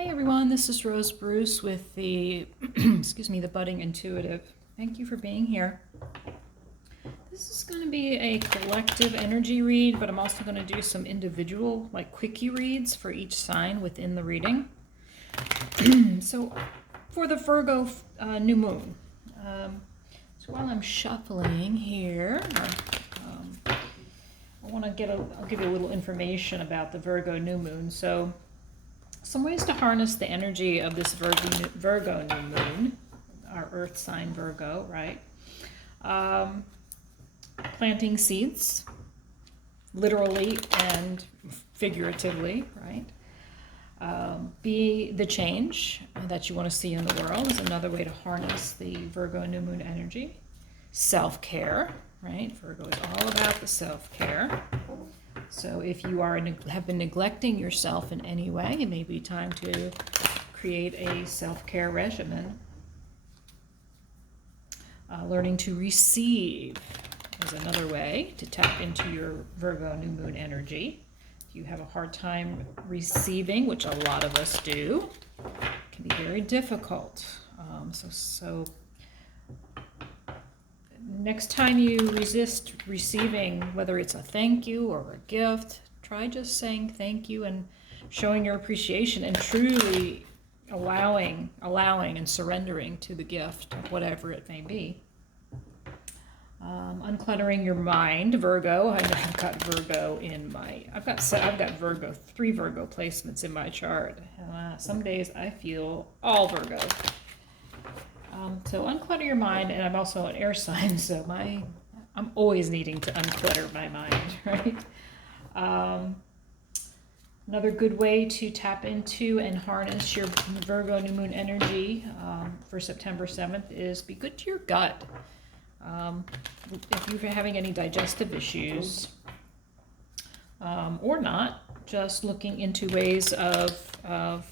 Hey everyone, this is Rose Bruce with the, the Budding Intuitive. Thank you for being here. This is going to be a collective energy read, but I'm also going to do some individual, like quickie reads for each sign within the reading. So for the Virgo new moon, so while I'm shuffling here, I'll give you a little information about the Virgo new moon. So some ways to harness the energy of this Virgo new moon, our earth sign Virgo, right? Planting seeds, literally and figuratively, right? Be the change that you want to see in the world is another way to harness the Virgo new moon energy. Self-care, right? Virgo is all about the self-care. So if you have been neglecting yourself in any way, it may be time to create a self-care regimen. Learning to receive is another way to tap into your Virgo new moon energy. If you have a hard time receiving, which a lot of us do, it can be very difficult. So next time you resist receiving, whether it's a thank you or a gift, try just saying thank you and showing your appreciation and truly allowing and surrendering to the gift of whatever it may be. Uncluttering your mind, Virgo. I've got Virgo in my, I've got Virgo, 3 Virgo placements in my chart. Some days I feel all Virgo. So unclutter your mind, and I'm also an air sign, so I'm always needing to unclutter my mind, right? Another good way to tap into and harness your Virgo new moon energy for September 7th is be good to your gut. If you're having any digestive issues, or not, just looking into ways of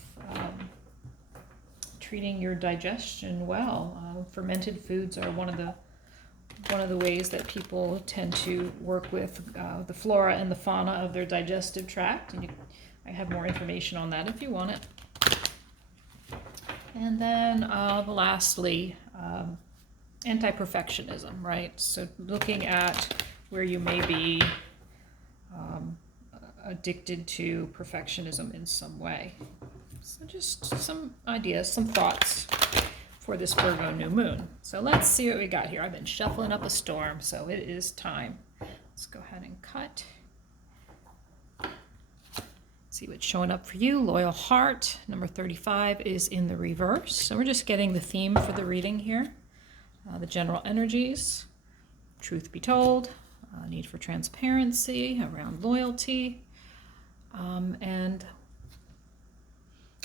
treating your digestion well. Fermented foods are one of the ways that people tend to work with the flora and the fauna of their digestive tract. And I have more information on that if you want it. And then lastly, anti-perfectionism, right? So looking at where you may be addicted to perfectionism in some way. So just some ideas, some thoughts for this Virgo new moon. So let's see what we got here. I've been shuffling up a storm, so it is time. Let's go ahead and cut. See what's showing up for you. Loyal Heart, number 35, is in the reverse. So we're just getting the theme for the reading here. The general energies, truth be told, need for transparency around loyalty, and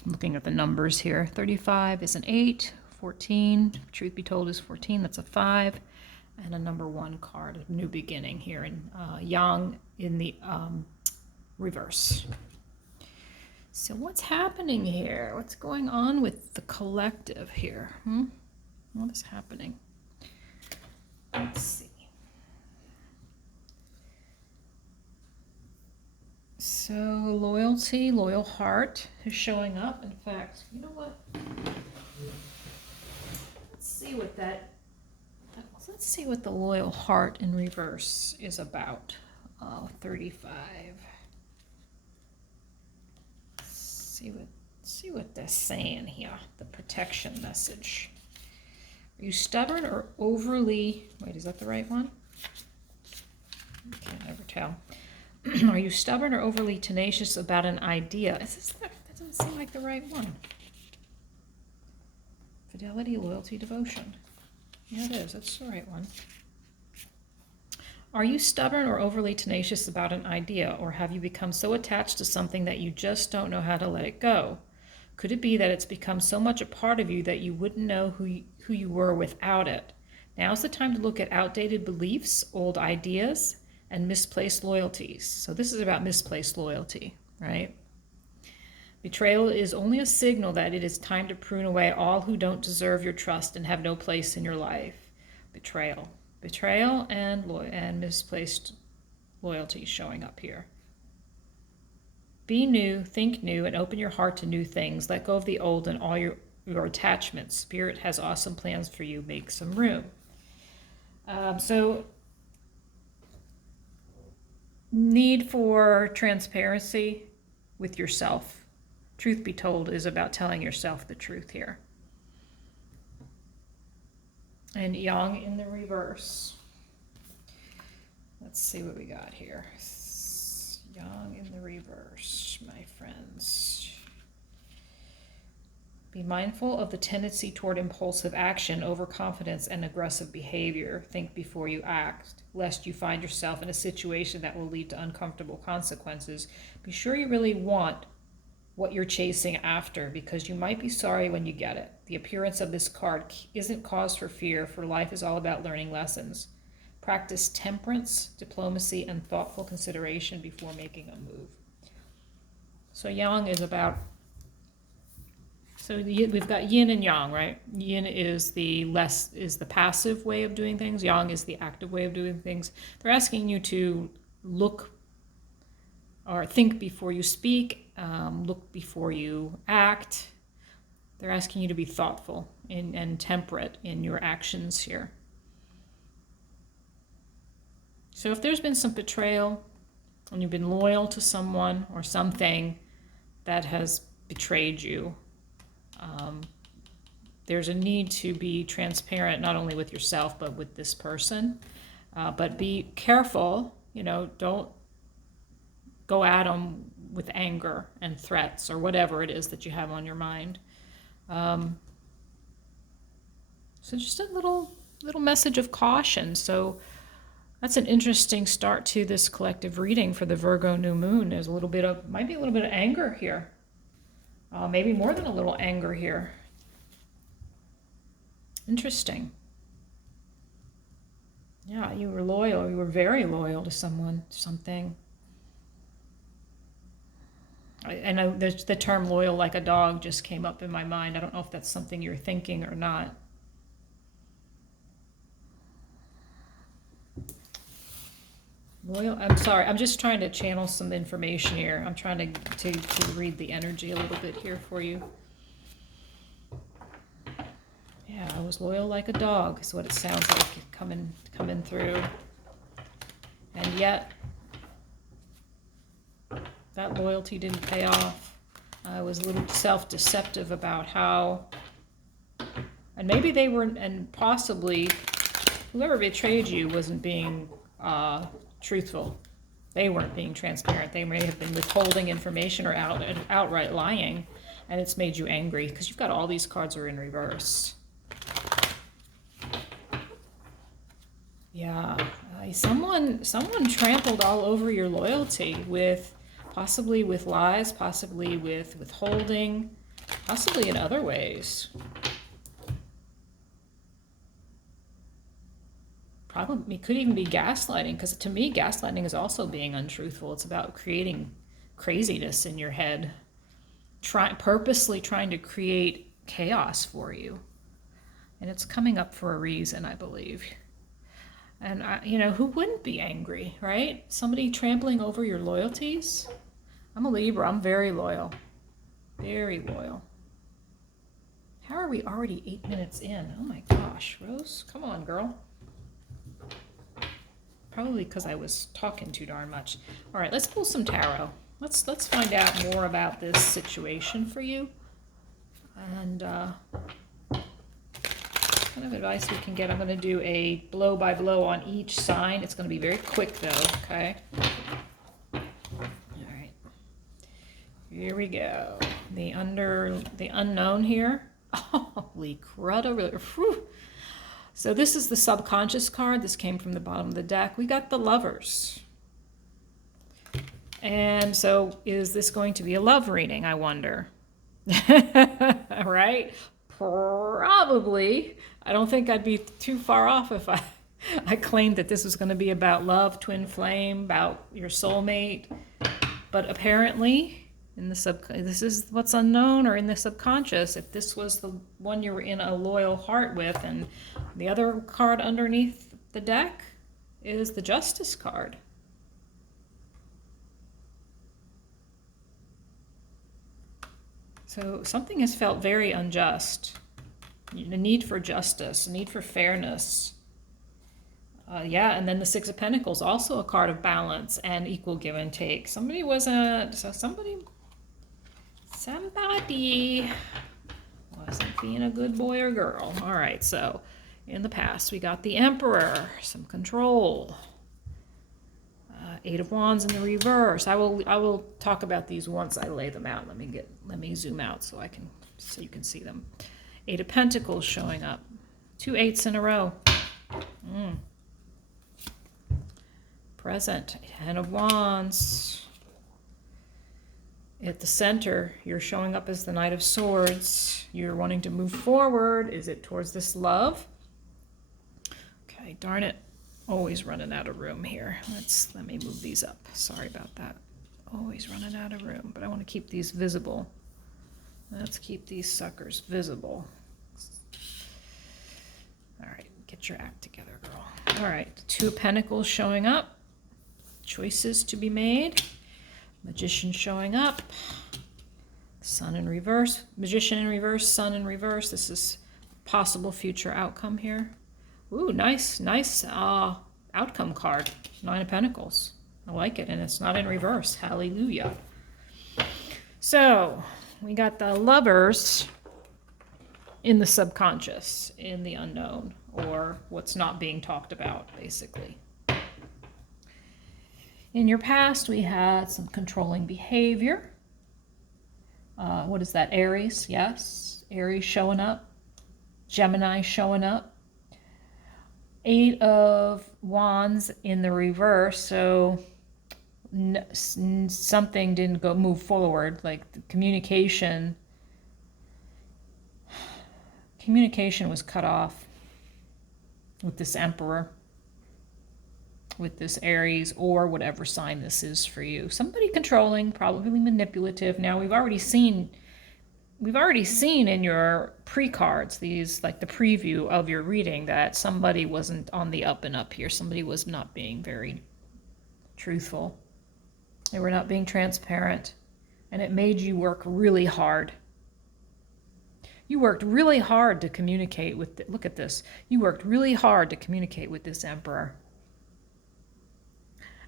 I'm looking at the numbers here. 35 is an 8, 14, truth be told is 14, that's a 5, and a number 1 card, a new beginning here in Yang in the reverse. So what's happening here? What's going on with the collective here? What is happening? Let's see. So loyalty, loyal heart is showing up. In fact, you know what? Let's see what the loyal heart in reverse is about. 35. See what they're saying here. The protection message. Are you stubborn or overly... Wait, is that the right one? I can't ever tell. Are you stubborn or overly tenacious about an idea? That doesn't seem like the right one. Fidelity, loyalty, devotion. Yeah, it is. That's the right one. Are you stubborn or overly tenacious about an idea, or have you become so attached to something that you just don't know how to let it go? Could it be that it's become so much a part of you that you wouldn't know who you were without it? Now's the time to look at outdated beliefs, old ideas, and misplaced loyalties. So this is about misplaced loyalty, right? Betrayal is only a signal that it is time to prune away all who don't deserve your trust and have no place in your life. Betrayal and misplaced loyalty showing up here. Be new, think new, and open your heart to new things. Let go of the old and all your attachments. Spirit has awesome plans for you. Make some room. So need for transparency with yourself. Truth be told is about telling yourself the truth here. And yang in the reverse. Let's see what we got here. Yang in the reverse, my friends. Be mindful of the tendency toward impulsive action, overconfidence, and aggressive behavior. Think before you act, lest you find yourself in a situation that will lead to uncomfortable consequences. Be sure you really want what you're chasing after, because you might be sorry when you get it. The appearance of this card isn't cause for fear, for life is all about learning lessons. Practice temperance, diplomacy, and thoughtful consideration before making a move. So yang is about, so we've got yin and yang, right? Yin is the passive way of doing things. Yang is the active way of doing things. They're asking you to look or think before you speak, look before you act. They're asking you to be thoughtful and temperate in your actions here. So if there's been some betrayal and you've been loyal to someone or something that has betrayed you, there's a need to be transparent, not only with yourself, but with this person. But be careful, don't go at them with anger and threats or whatever it is that you have on your mind. So just a little message of caution. So that's an interesting start to this collective reading for the Virgo new moon. There's might be a little bit of anger here. Maybe more than a little anger here. Interesting. Yeah, you were loyal. You were very loyal to someone, something. I know the term loyal like a dog just came up in my mind. I don't know if that's something you're thinking or not. Loyal, I'm sorry, I'm just trying to channel some information here. I'm trying to read the energy a little bit here for you. Yeah, I was loyal like a dog is what it sounds like coming through. And yet, that loyalty didn't pay off. I was a little self-deceptive about how, and maybe they were, and possibly whoever betrayed you wasn't being truthful. They weren't being transparent. They may have been withholding information or outright lying, and it's made you angry because you've got all these cards are in reverse. Yeah, someone trampled all over your loyalty possibly with lies, possibly with withholding, possibly in other ways. Probably, it could even be gaslighting, because to me, gaslighting is also being untruthful. It's about creating craziness in your head, purposely trying to create chaos for you. And it's coming up for a reason, I believe. And, who wouldn't be angry, right? Somebody trampling over your loyalties. I'm a Libra. I'm very loyal. Very loyal. How are we already 8 minutes in? Oh my gosh, Rose, come on, girl. Probably because I was talking too darn much. All right, let's pull some tarot. Let's find out more about this situation for you. And kind of advice we can get. I'm going to do a blow by blow on each sign. It's going to be very quick though, okay? All right. Here we go. The unknown here. Holy crud. Whew. So this is the subconscious card. This came from the bottom of the deck. We got the Lovers. And so is this going to be a love reading, I wonder? Right? Probably. I don't think I'd be too far off if I claimed that this was going to be about love, twin flame, about your soulmate. But apparently, this is what's unknown, or in the subconscious, if this was the one you were in a loyal heart with. And the other card underneath the deck is the Justice card. So something has felt very unjust. The need for justice, a need for fairness. Yeah, and then the Six of Pentacles, also a card of balance and equal give and take. Somebody wasn't being a good boy or girl. All right, so in the past, we got the Emperor, some control. Eight of Wands in the reverse. I will talk about these once I lay them out. Let me zoom out so you can see them. Eight of Pentacles showing up. 2 8s in a row. Present. Ten of Wands. At the center, you're showing up as the Knight of Swords. You're wanting to move forward. Is it towards this love? Okay, darn it. Always running out of room here. Let me move these up. Sorry about that. Always running out of room, but I want to keep these visible. Let's keep these suckers visible. All right, get your act together, girl. All right, Two of Pentacles showing up. Choices to be made. Magician showing up. Sun in reverse. Magician in reverse, Sun in reverse. This is possible future outcome here. Ooh, nice outcome card. Nine of Pentacles. I like it, and it's not in reverse. Hallelujah. So, we got the Lovers in the subconscious, in the unknown, or what's not being talked about, basically. In your past, we had some controlling behavior. What is that? Aries, yes. Aries showing up. Gemini showing up. Eight of Wands in the reverse, so something didn't move forward, like the communication was cut off with this Emperor, with this Aries, or whatever sign this is for you. Somebody controlling, probably manipulative. Now we've already seen in your pre-cards, these, like the preview of your reading, that somebody wasn't on the up and up here. Somebody was not being very truthful. They were not being transparent. And it made you work really hard. You worked really hard to communicate with, look at this. You worked really hard to communicate with this Emperor.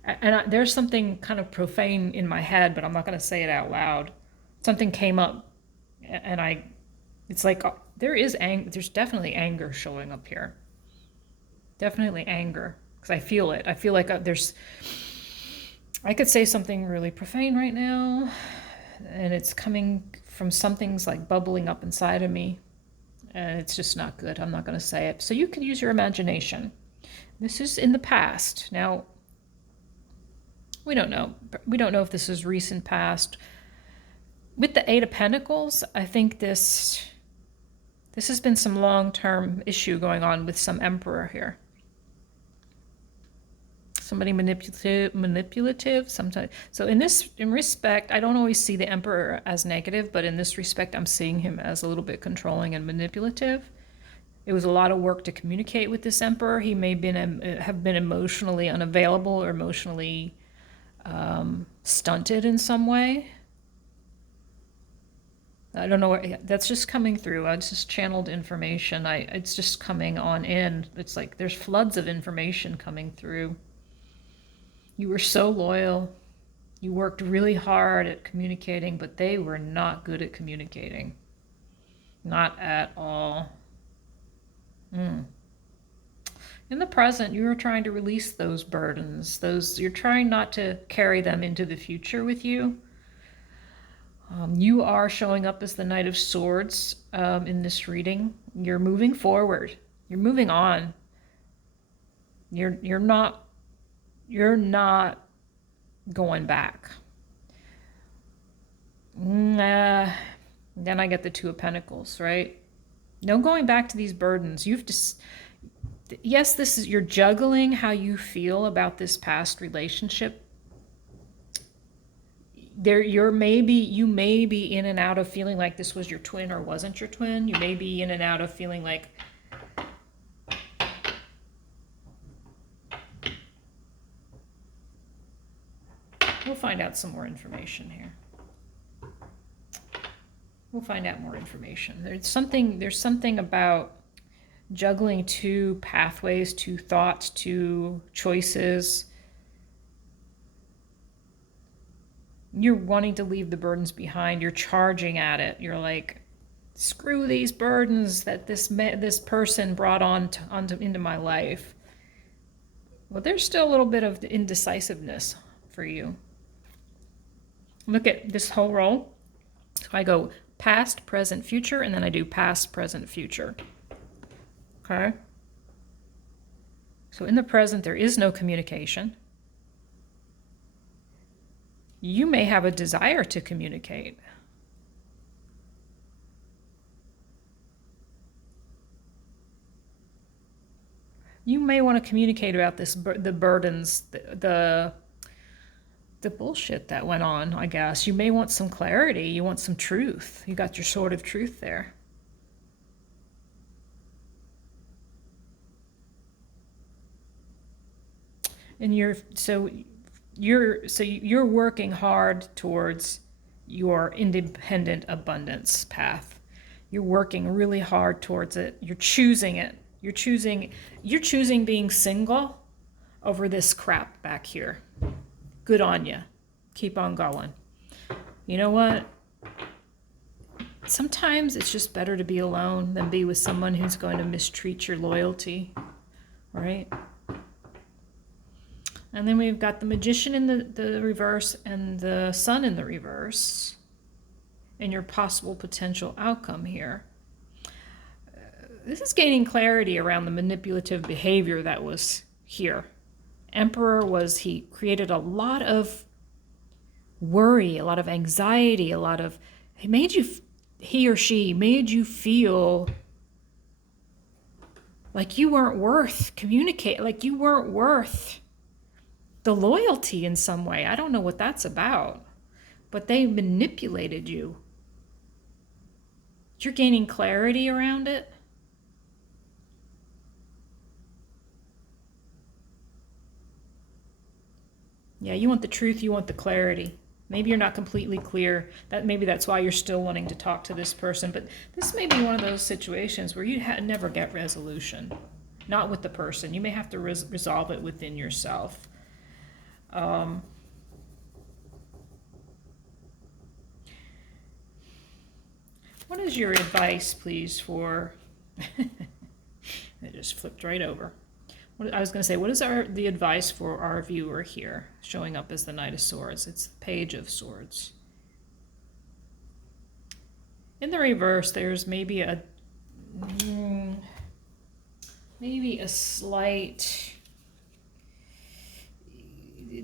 And there's something kind of profane in my head, but I'm not going to say it out loud. Something came up. And it's like there's definitely anger showing up here. Definitely anger, because I feel it. I feel like I could say something really profane right now, and it's coming from something's like bubbling up inside of me, and it's just not good. I'm not going to say it. So you can use your imagination. This is in the past. Now, we don't know. We don't know if this is recent past. With the Eight of Pentacles, I think this has been some long-term issue going on with some Emperor here. Somebody manipulative sometimes. So in respect, I don't always see the Emperor as negative, but in this respect, I'm seeing him as a little bit controlling and manipulative. It was a lot of work to communicate with this Emperor. He may have been emotionally unavailable or emotionally stunted in some way. I don't know, that's just coming through. I just channeled information. It's just coming on in. It's like there's floods of information coming through. You were so loyal. You worked really hard at communicating, but they were not good at communicating. Not at all. In the present, you are trying to release those burdens. You're trying not to carry them into the future with you. You are showing up as the Knight of Swords in this reading. You're moving forward. You're moving on. You're not going back. Then I get the Two of Pentacles, right? No going back to these burdens. Yes, you're juggling how you feel about this past relationship. You may be in and out of feeling like this was your twin or wasn't your twin. You may be in and out of feeling like we'll find out some more information here. We'll find out more information. There's something about juggling two pathways, two thoughts, two choices. You're wanting to leave the burdens behind. You're charging at it. You're like, screw these burdens that this person brought into my life. Well, there's still a little bit of indecisiveness for you. Look at this whole roll. So I go past, present, future, and then I do past, present, future. Okay? So in the present, there is no communication. You may have a desire to communicate. You may want to communicate about the burdens, the bullshit that went on, I guess. You may want some clarity. You want some truth. You got your sword of truth there. And you're working hard towards your independent abundance path. You're working really hard towards it. You're choosing it. You're choosing being single over this crap back here. Good on you. Keep on going. You know what? Sometimes it's just better to be alone than be with someone who's going to mistreat your loyalty, right? And then we've got the Magician in the reverse and the Sun in the reverse, and your possible potential outcome here. This is gaining clarity around the manipulative behavior that was here. Emperor he created a lot of worry, a lot of anxiety, he or she made you feel like you weren't worth like you weren't worth the loyalty in some way. I don't know what that's about, but they manipulated you. You're gaining clarity around it. Yeah, you want the truth, you want the clarity. Maybe you're not completely clear. Maybe that's why you're still wanting to talk to this person. But this may be one of those situations where you never get resolution. Not with the person. You may have to resolve it within yourself. What is your advice, please, for... It just flipped right over. I was going to say, what is the advice for our viewer here, showing up as the Knight of Swords? It's the Page of Swords. In the reverse, there's maybe a slight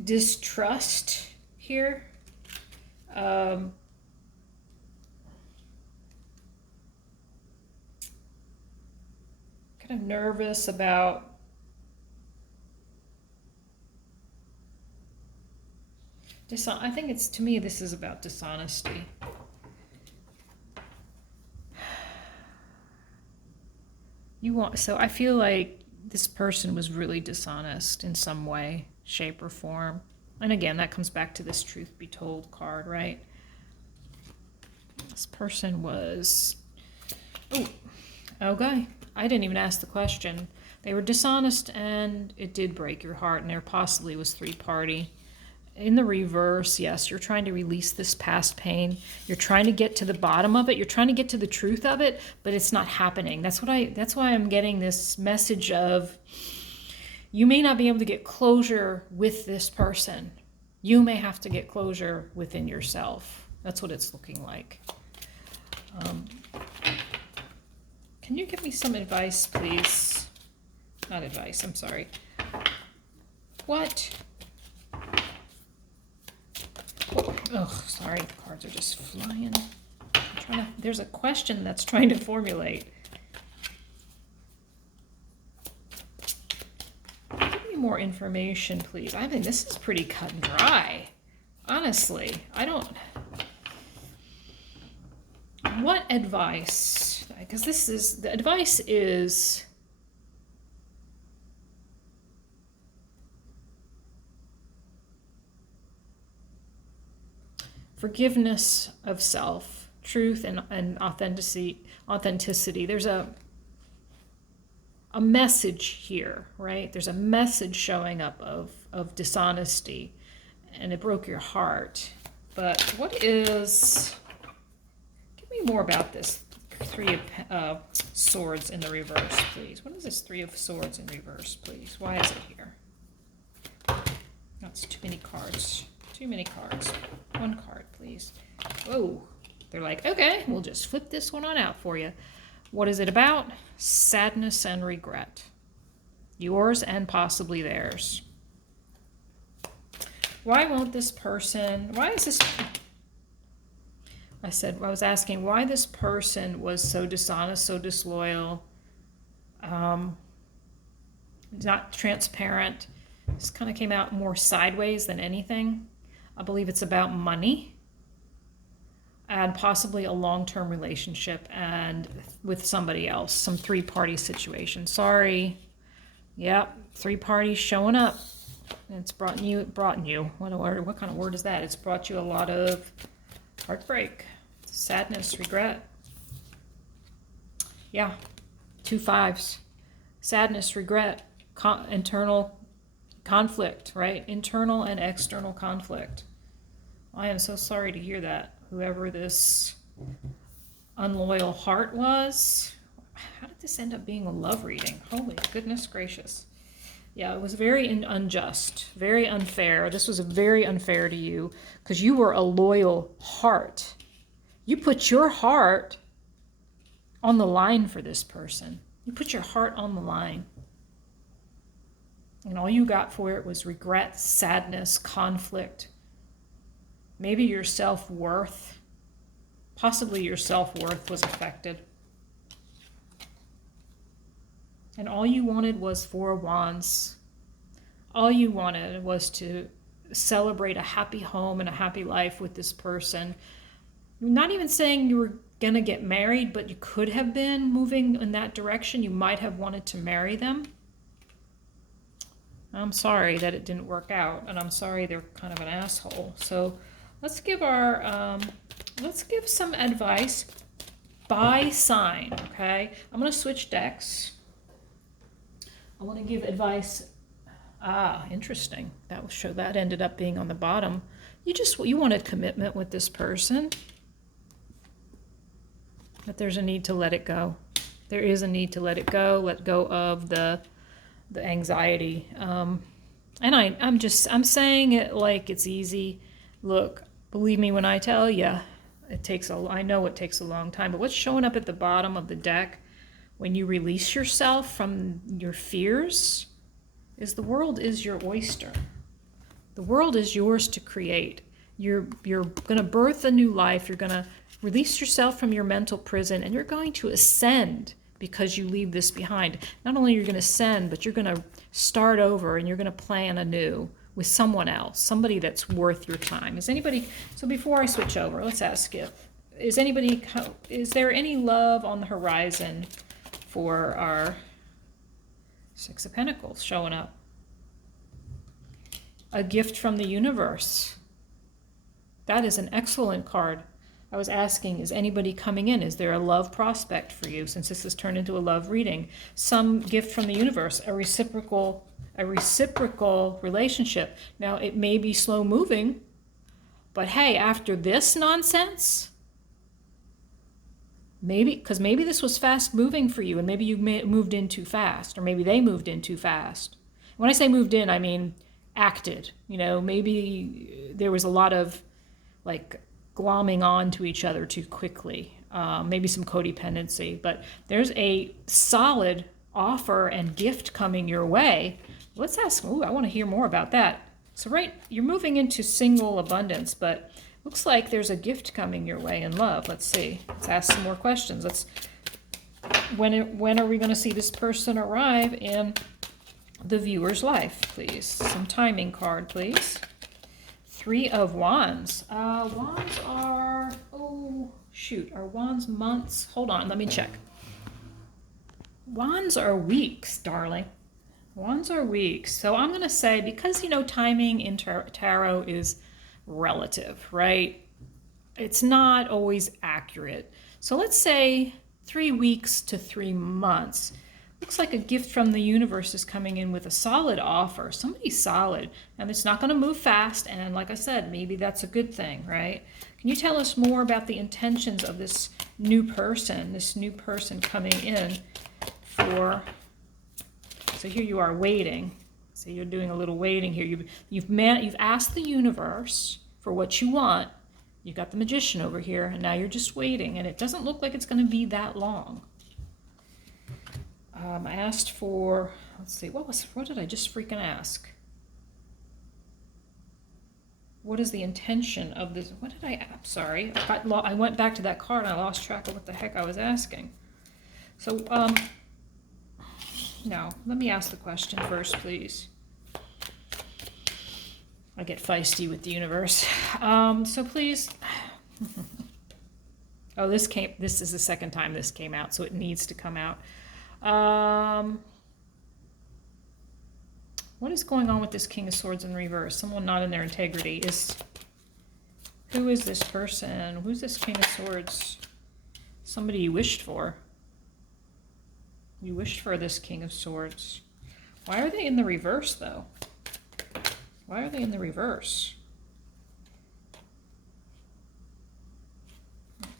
distrust here. Kind of nervous about I think to me, this is about dishonesty. So I feel like this person was really dishonest in some way, shape, or form. And again, that comes back to this truth be told card, right? This person was, okay. I didn't even ask the question. They were dishonest and it did break your heart, and there possibly was three-party. In the reverse, yes, you're trying to release this past pain. You're trying to get to the bottom of it. You're trying to get to the truth of it, but it's not happening. That's why I'm getting this message of you may not be able to get closure with this person. You may have to get closure within yourself. That's what it's looking like. Can you give me some advice, please? Not advice, I'm sorry. What? Oh, sorry, the cards are just flying. There's a question that's trying to formulate. Give me more information, please. I think this is pretty cut and dry. Honestly, what advice? Because the advice is forgiveness of self, truth and authenticity. There's a message here, right? There's a message showing up of dishonesty, and it broke your heart. But what is, give me more about this Three of Swords in the reverse, please. What is this Three of Swords in reverse, please? Why is it here? That's too many cards. Too many cards. One card, please. Whoa. They're like, okay, we'll just flip this one on out for you. What is it about? Sadness and regret. Yours and possibly theirs. Why won't this person, why is this, I was asking why this person was so dishonest, so disloyal, not transparent. This kind of came out more sideways than anything. I believe it's about money and possibly a long-term relationship and with somebody else, some three-party situation. Sorry. Yep, three parties showing up. And it's brought you, what kind of word is that? It's brought you a lot of heartbreak, sadness, regret. Yeah, 2 5s. Sadness, regret, internal conflict, right? Internal and external conflict. I am so sorry to hear that. Whoever this unloyal heart was. How did this end up being a love reading? Holy goodness gracious. Yeah, it was very unjust, very unfair. This was very unfair to you because you were a loyal heart. You put your heart on the line for this person. You put your heart on the line. And all you got for it was regret, sadness, conflict. Maybe your self-worth, possibly your self-worth was affected. And all you wanted was 4 Wands. All you wanted was to celebrate a happy home and a happy life with this person. Not even saying you were going to get married, but you could have been moving in that direction. You might have wanted to marry them. I'm sorry that it didn't work out, and I'm sorry they're kind of an asshole. So let's give some advice by sign, okay? I'm going to switch decks. I want to give advice. Interesting. That ended up being on the bottom. You wanted commitment with this person, but there's a need to let it go. There is a need to let it go. Let go of the anxiety. And I'm saying it like it's easy. Look, believe me when I tell you, I know it takes a long time. But what's showing up at the bottom of the deck? When you release yourself from your fears, is the world is your oyster. The world is yours to create. You're going to birth a new life. You're going to release yourself from your mental prison, and you're going to ascend because you leave this behind. Not only are you going to ascend, but you're going to start over, and you're going to plan anew with someone else, somebody that's worth your time. So before I switch over, let's ask you, is there any love on the horizon for our Six of Pentacles showing up? A gift from the universe. That is an excellent card. I was asking, is anybody coming in? Is there a love prospect for you, since this has turned into a love reading? Some gift from the universe, a reciprocal relationship. Now, it may be slow moving, but hey, after this nonsense, maybe this was fast moving for you, and maybe you moved in too fast, or maybe they moved in too fast. When I say moved in, I mean acted. Maybe there was a lot of like glomming on to each other too quickly, maybe some codependency, but there's a solid offer and gift coming your way. Let's ask, I want to hear more about that. So you're moving into single abundance, but looks like there's a gift coming your way in love. Let's see. Let's ask some more questions. When are we going to see this person arrive in the viewer's life, please? Some timing card, please. 3 of Wands. Wands are, are Wands months? Hold on, let me check. Wands are weeks, darling. Wands are weeks. So I'm going to say, because, timing in tarot is relative, right? it's not always accurate. So let's say 3 weeks to 3 months. Looks like a gift from the universe is coming in with a solid offer. Somebody's solid. And it's not going to move fast. And like I said, maybe that's a good thing, right? Can you tell us more about the intentions of this new person coming in for... So here you are waiting. So you're doing a little waiting here. You've asked the universe for what you want. You've got the magician over here, and now you're just waiting. And it doesn't look like it's going to be that long. I asked for, let's see, what did I just freaking ask? What is the intention of this? What did I'm sorry. I went back to that card and I lost track of what the heck I was asking. So, no, let me ask the question first, please. I get feisty with the universe. So please. Oh, this is the second time this came out, so it needs to come out. What is going on with this King of Swords in reverse? Someone not in their integrity. Who is this person? Who's this King of Swords? Somebody you wished for. You wished for this King of Swords. Why are they in the reverse, though? Why are they in the reverse?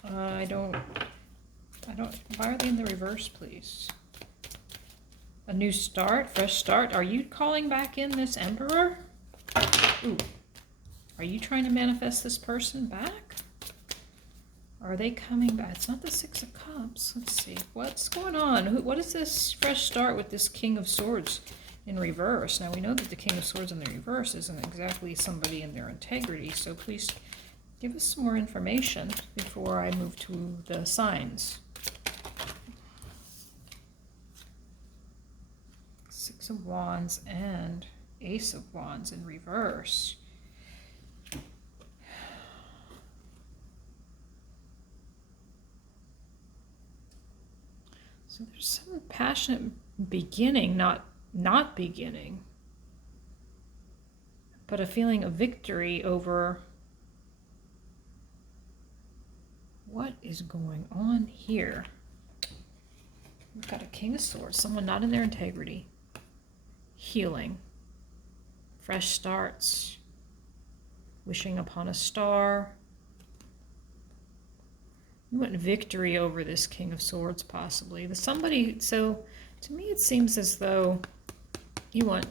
I don't, why are they in the reverse, please? A new start, fresh start. Are you calling back in this Emperor? Ooh. Are you trying to manifest this person back? Are they coming back? It's not the Six of Cups. Let's see. What's going on? What is this fresh start with this King of Swords in reverse? Now, we know that the King of Swords in the reverse isn't exactly somebody in their integrity, so please give us some more information before I move to the signs. Six of Wands and Ace of Wands in reverse. So there's some passionate beginning, not beginning, but a feeling of victory over what is going on here. We've got a King of Swords, someone not in their integrity. Healing, fresh starts, wishing upon a star. You want victory over this King of Swords, possibly. So to me it seems as though you want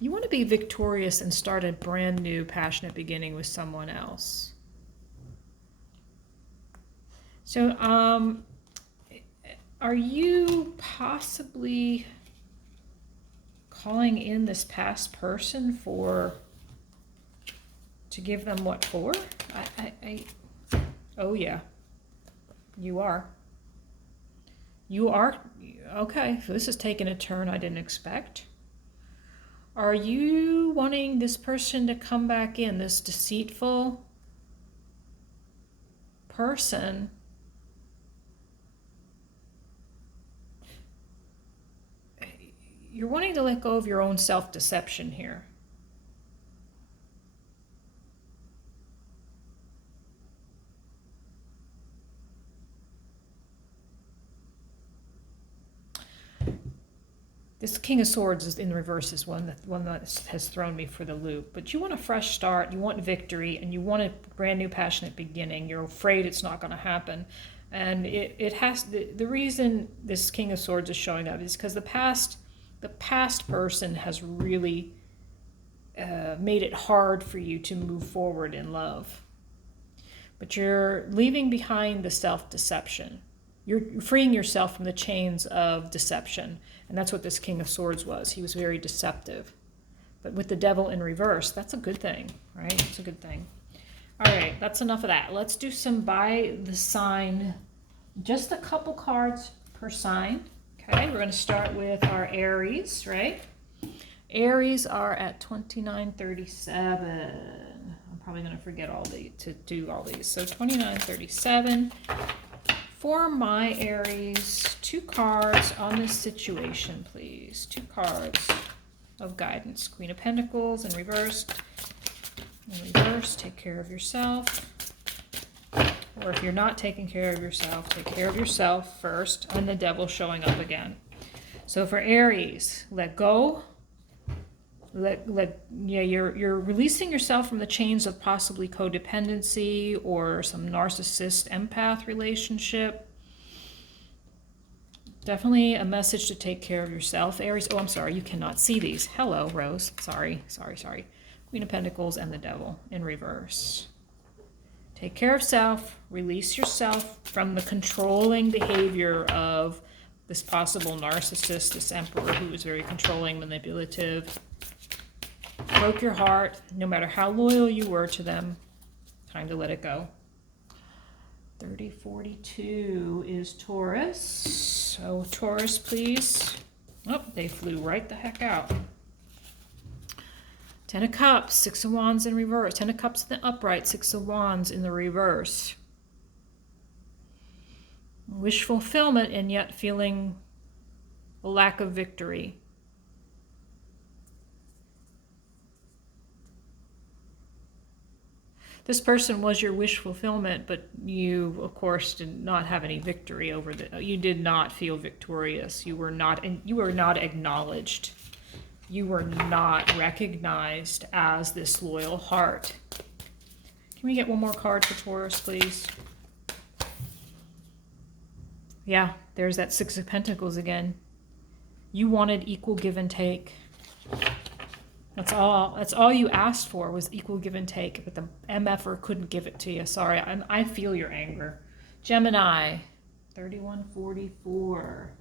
to be victorious and start a brand new passionate beginning with someone else. So are you possibly calling in this past person to give them what for? Oh yeah, you are. Okay, so this is taking a turn I didn't expect. Are you wanting this person to come back in, this deceitful person? You're wanting to let go of your own self-deception here. This King of Swords is in reverse is one that has thrown me for the loop. But you want a fresh start, you want victory, and you want a brand new passionate beginning. You're afraid it's not going to happen. And the reason this King of Swords is showing up is because the past person has really made it hard for you to move forward in love. But you're leaving behind the self-deception. You're freeing yourself from the chains of deception. And that's what this King of Swords was. He was very deceptive. But with the Devil in reverse, that's a good thing, right? It's a good thing. All right, that's enough of that. Let's do some by the sign. Just a couple cards per sign. Okay, we're going to start with our Aries, right? Aries are at 2937. I'm probably going to forget to do all these. So 2937. For my Aries, 2 cards on this situation, please. 2 cards of guidance. Queen of Pentacles in reverse. In reverse, take care of yourself. Or if you're not taking care of yourself, take care of yourself first, and the devil showing up again. So for Aries, let go. You're releasing yourself from the chains of possibly codependency or some narcissist empath relationship. Definitely a message to take care of yourself, Aries. Oh, I'm sorry, you cannot see these. Hello, Rose. Sorry. Queen of Pentacles and the devil in reverse. Take care of self, release yourself from the controlling behavior of this possible narcissist, this emperor who is very controlling, manipulative. Broke your heart, no matter how loyal you were to them. Time to let it go. 3042 is Taurus. So Taurus, please. Oh, they flew right the heck out. 10 of Cups, 6 of Wands in reverse. 10 of Cups in the upright, 6 of Wands in the reverse. Wish fulfillment and yet feeling a lack of victory. This person was your wish fulfillment, but you, of course, did not have any victory over the. You did not feel victorious. You were not acknowledged. You were not recognized as this loyal heart. Can we get one more card for Taurus, please? Yeah, there's that 6 of Pentacles again. You wanted equal give and take. That's all you asked for was equal give and take, but the MFer couldn't give it to you. Sorry, I feel your anger. Gemini, 3144.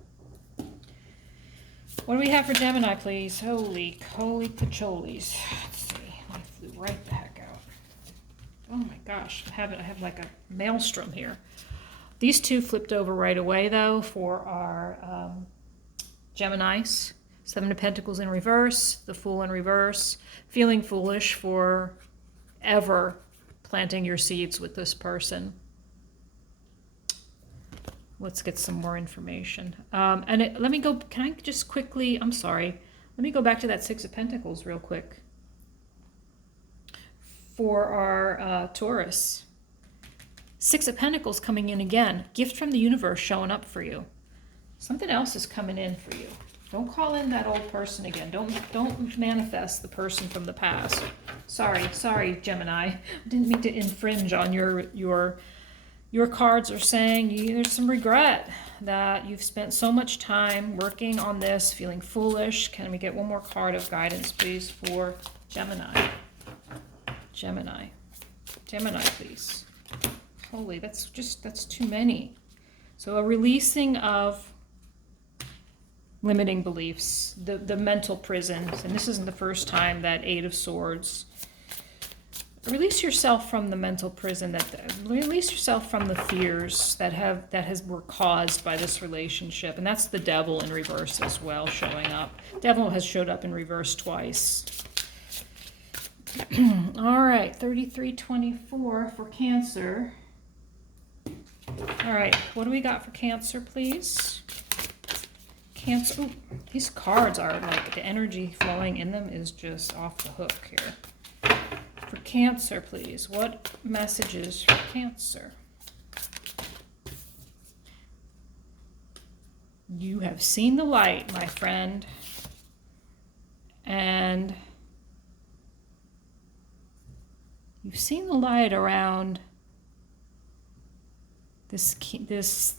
What do we have for Gemini, please? Holy pacholis. Let's see. I flew right the heck out. Oh my gosh, I have like a maelstrom here. These two flipped over right away, though, for our Geminis. 7 of Pentacles in reverse, the Fool in reverse, feeling foolish for ever planting your seeds with this person. Let's get some more information. Let me go, can I just quickly, I'm sorry, let me go back to that 6 of Pentacles real quick. For our Taurus. 6 of Pentacles coming in again. Gift from the universe showing up for you. Something else is coming in for you. Don't call in that old person again. Don't manifest the person from the past. Sorry, Gemini. I didn't mean to infringe on your cards are saying there's some regret that you've spent so much time working on this, feeling foolish. Can we get one more card of guidance, please, for Gemini? Gemini, please. Holy, that's too many. So a releasing of limiting beliefs, the mental prisons, and this isn't the first time that 8 of Swords. Release yourself from the mental prison, release yourself from the fears that were caused by this relationship, and that's the devil in reverse as well showing up. Devil has showed up in reverse twice. All right, 3324 for Cancer. All right, what do we got for Cancer, please? Cancer. Ooh, these cards are like the energy flowing in them is just off the hook here. For Cancer, please, what messages for Cancer? You have seen the light, my friend, and you've seen the light around this.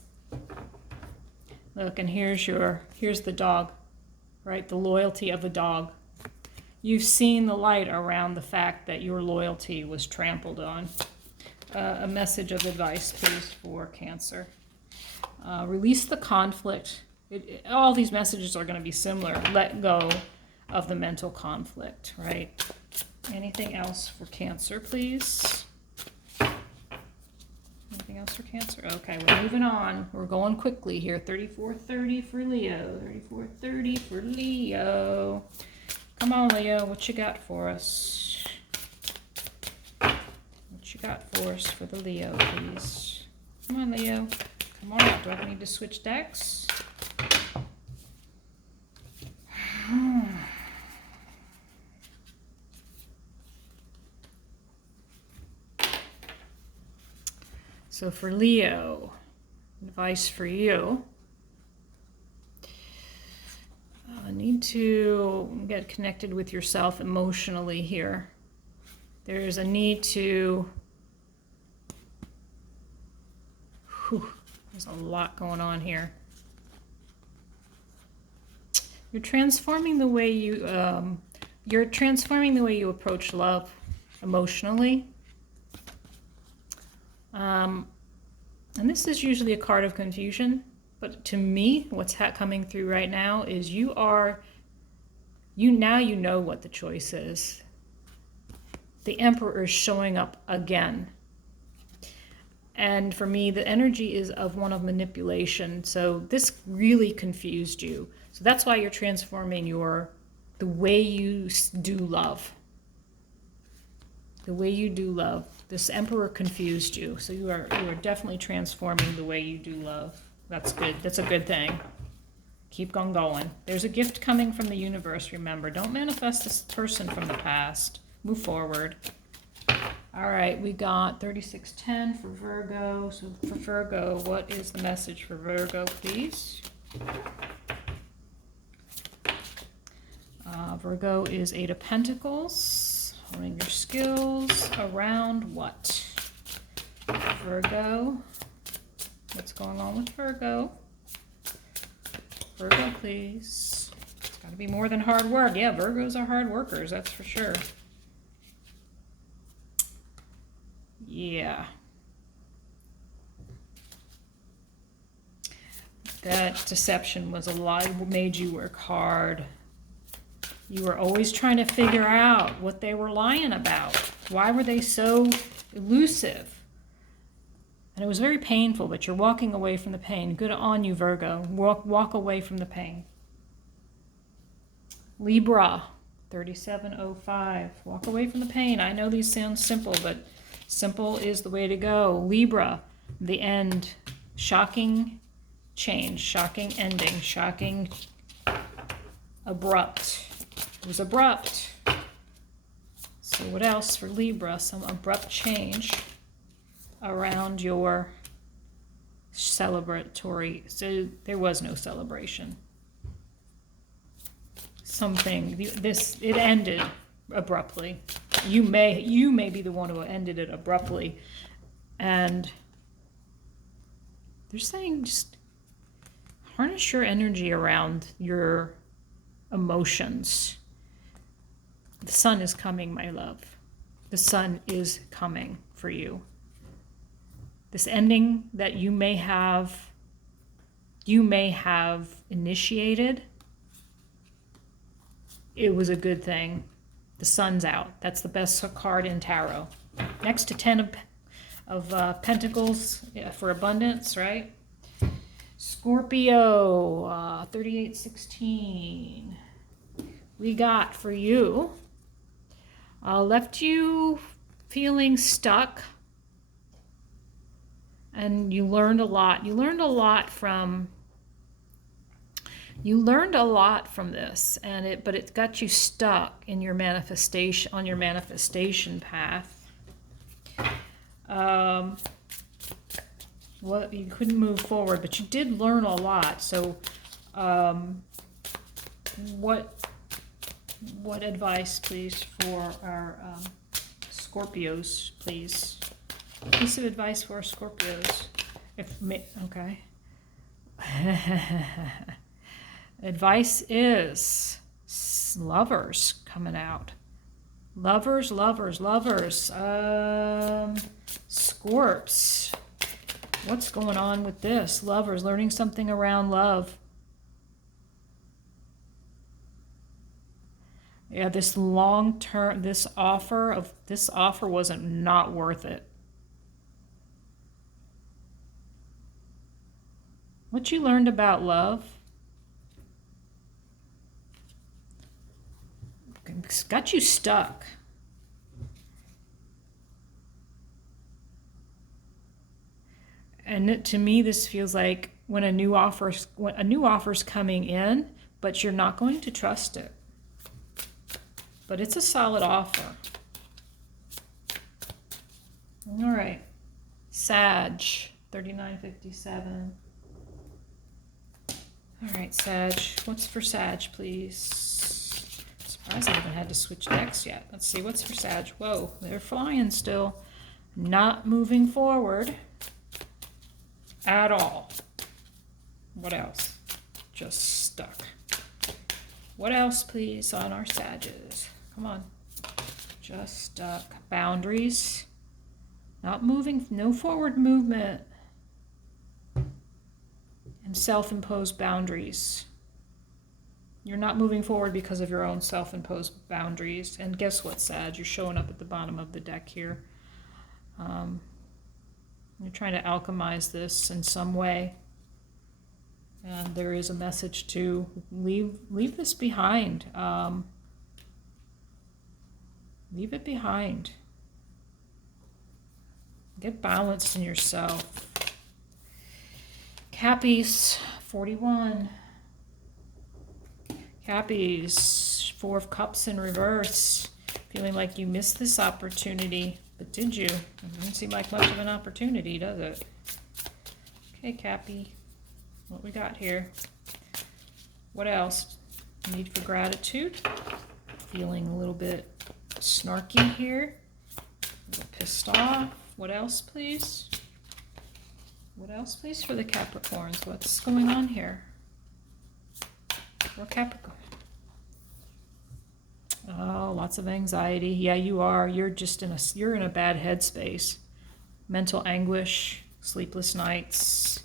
Look, and here's the dog, right? The loyalty of the dog. You've seen the light around the fact that your loyalty was trampled on. A message of advice, please, for Cancer. Release the conflict. All these messages are going to be similar. Let go of the mental conflict, right? Anything else for Cancer, please? Anything else for Cancer? Okay, we're moving on. We're going quickly here. 3430 for Leo. 3430 for Leo. Come on, Leo. What you got for us? What you got for us for the Leo, please? Come on, Leo. Come on out. Do I need to switch decks? So for Leo, advice for you. Need to get connected with yourself emotionally here. There's a need to... there's a lot going on here. You're transforming the way you approach love emotionally. And this is usually a card of confusion, but to me, what's coming through right now is you know what the choice is. The Emperor is showing up again. And for me, the energy is of one of manipulation. So this really confused you. So that's why you're transforming the way you do love. The way you do love. This Emperor confused you. So you are definitely transforming the way you do love. That's good. That's a good thing. Keep on going. There's a gift coming from the universe, remember. Don't manifest this person from the past. Move forward. All right, we got 3610 for Virgo. So for Virgo, what is the message for Virgo, please? Virgo is 8 of Pentacles. Honing your skills around what? Virgo. What's going on with Virgo? Virgo, please. It's got to be more than hard work. Yeah, Virgos are hard workers, that's for sure. Yeah. That deception was a lie, made you work hard. You were always trying to figure out what they were lying about. Why were they so elusive? And it was very painful, but you're walking away from the pain. Good on you, Virgo. Walk away from the pain. Libra, 3705. Walk away from the pain. I know these sound simple, but simple is the way to go. Libra, the end. Shocking change, shocking ending, shocking abrupt. It was abrupt. So what else for Libra? Some abrupt change around your celebratory. So there was no celebration. It ended abruptly. You may be the one who ended it abruptly. And they're saying just harness your energy around your emotions. The sun is coming, my love. The sun is coming for you. This ending that you may have initiated, it was a good thing. The sun's out. That's the best card in tarot. Next to 10 of Pentacles for abundance, right? Scorpio, 3816. We got for you, left you feeling stuck, and you learned a lot. You learned a lot from this, but it got you stuck in your manifestation, on your manifestation path. You couldn't move forward, but you did learn a lot. So, what advice, please, for our Scorpios, please? A piece of advice for our Scorpios. Okay. Advice is lovers coming out. Lovers. Scorps. What's going on with this? Lovers, learning something around love. Yeah, this long term, this offer wasn't not worth it. What you learned about love got you stuck. And to me, this feels like when a new offer's coming in, but you're not going to trust it. But it's a solid offer. All right. Sag, 3957. All right, Sag. What's for Sag, please? I'm surprised I haven't had to switch decks yet. Let's see, what's for Sag? Whoa, they're flying still. Not moving forward at all. What else? Just stuck. What else, please, on our Sages? Come on. Just stuck. Boundaries. Not moving, no forward movement. And self-imposed boundaries. You're not moving forward because of your own self-imposed boundaries. And guess what, Sag? You're showing up at the bottom of the deck here. You're trying to alchemize this in some way. And there is a message to leave this behind. Leave it behind. Get balanced in yourself. Cappies, 41. Cappies, 4 of Cups in reverse. Feeling like you missed this opportunity. But did you? It doesn't seem like much of an opportunity, does it? Okay, Cappy. What we got here? What else? Need for gratitude. Feeling a little bit snarky here. A little pissed off. What else, please? What else, please, for the Capricorns? What's going on here? For Capricorn. Oh, lots of anxiety. Yeah, you are. You're just you're in a bad headspace. Mental anguish, sleepless nights.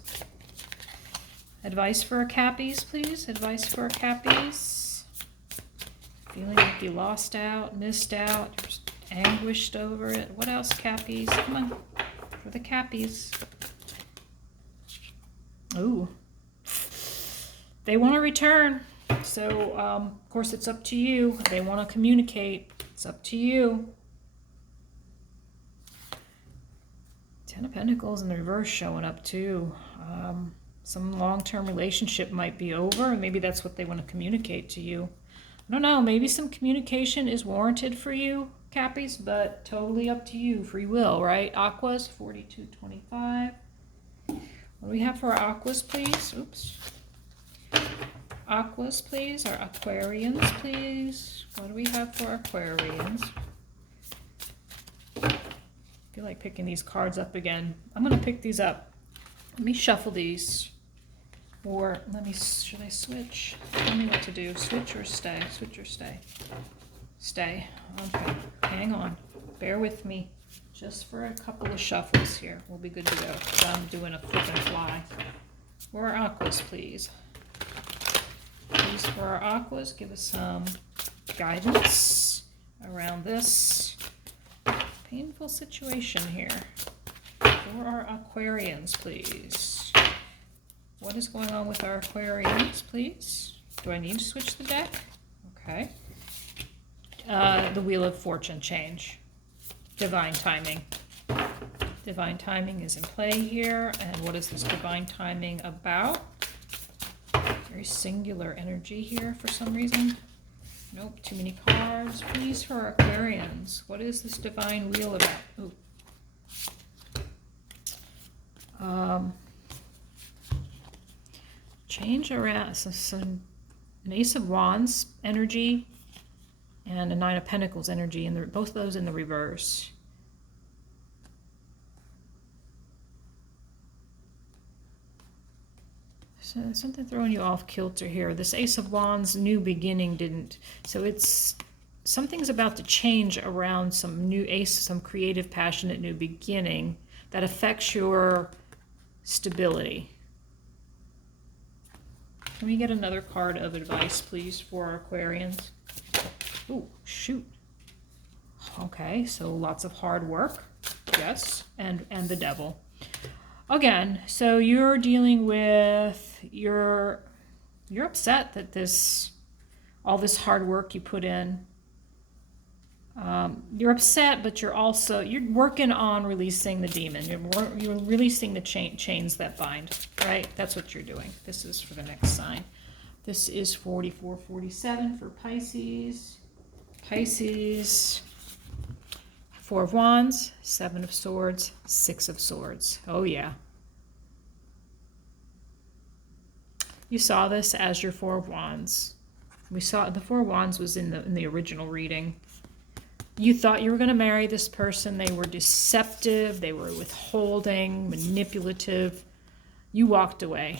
Advice for our Cappies, please. Advice for our Cappies. Feeling like you lost out, missed out, you're just anguished over it. What else, Cappies? Come on, for the Cappies. Ooh, they want to return. So, of course, it's up to you. They want to communicate. It's up to you. 10 of Pentacles in the reverse showing up, too. Some long-term relationship might be over, and maybe that's what they want to communicate to you. I don't know. Maybe some communication is warranted for you, Cappies, but totally up to you. Free will, right? Aquas, 4225. What do we have for our Aquas, please? Oops. Aquas, please. Our Aquarians, please. What do we have for our Aquarians? I feel like picking these cards up again. I'm going to pick these up. Let me shuffle these. Or should I switch? Tell me what to do. Switch or stay? Switch or stay? Stay. Okay. Hang on. Bear with me. Just for a couple of shuffles here. We'll be good to go. I'm doing a flip and fly. For our Aquas, please. Please, for our Aquas, give us some guidance around this painful situation here. For our Aquarians, please. What is going on with our Aquarians, please? Do I need to switch the deck? Okay. The Wheel of Fortune change. Divine timing. Divine timing is in play here. And what is this divine timing about? Very singular energy here for some reason. Nope, too many cards. Please, for our Aquarians. What is this divine wheel about? Ooh. Change around an Ace of Wands energy and a Nine of Pentacles energy, and both of those in the reverse. So something throwing you off kilter here. This Ace of Wands, new beginning, didn't. So it's something's about to change around some new ace, some creative, passionate new beginning that affects your stability. Can we get another card of advice, please, for our Aquarians? Ooh, shoot. Okay, so lots of hard work. Yes, and the Devil. Again, so you're dealing with, you're upset that all this hard work you put in, you're upset, but you're working on releasing the demon. You're releasing the chains that bind, right? That's what you're doing. This is for the next sign. This is 4447 for Pisces. Pisces, Four of Wands, Seven of Swords, Six of Swords. Oh yeah. You saw this as your Four of Wands. We saw the Four of Wands was in the original reading. You thought you were going to marry this person. They were deceptive. They were withholding, manipulative. You walked away.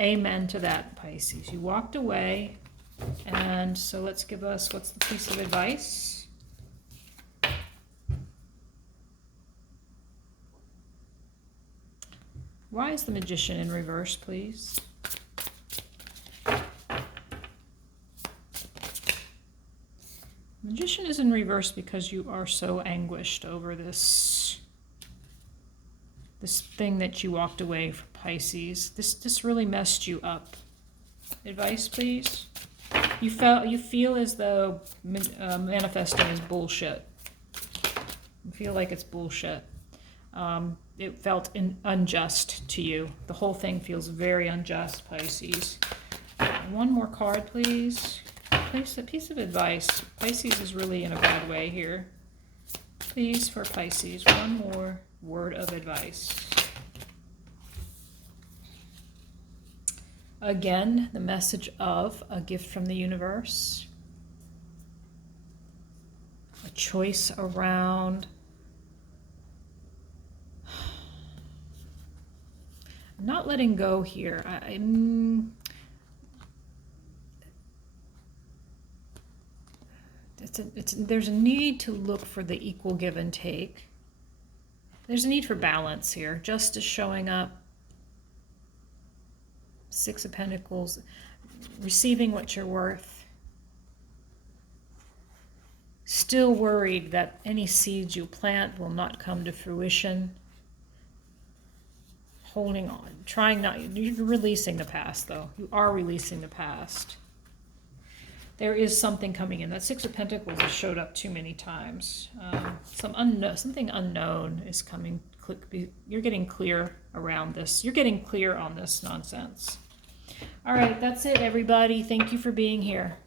Amen to that, Pisces. You walked away. And so let's give us, what's the piece of advice? Why is the Magician in reverse, please? Magician is in reverse because you are so anguished over this thing that you walked away from, Pisces. This really messed you up. Advice, please. You feel as though manifesting is bullshit. You feel like it's bullshit. It felt unjust to you. The whole thing feels very unjust, Pisces. One more card, please. A piece of advice. Pisces is really in a bad way here. Please, for Pisces, one more word of advice. Again, the message of a gift from the universe. A choice around not letting go here. There's a need to look for the equal give and take. There's a need for balance here. Justice showing up. Six of Pentacles. Receiving what you're worth. Still worried that any seeds you plant will not come to fruition. Holding on. Trying not... You're releasing the past, though. You are releasing the past. There is something coming in. That Six of Pentacles has showed up too many times. Something unknown is coming. You're getting clear around this. You're getting clear on this nonsense. All right, that's it, everybody. Thank you for being here.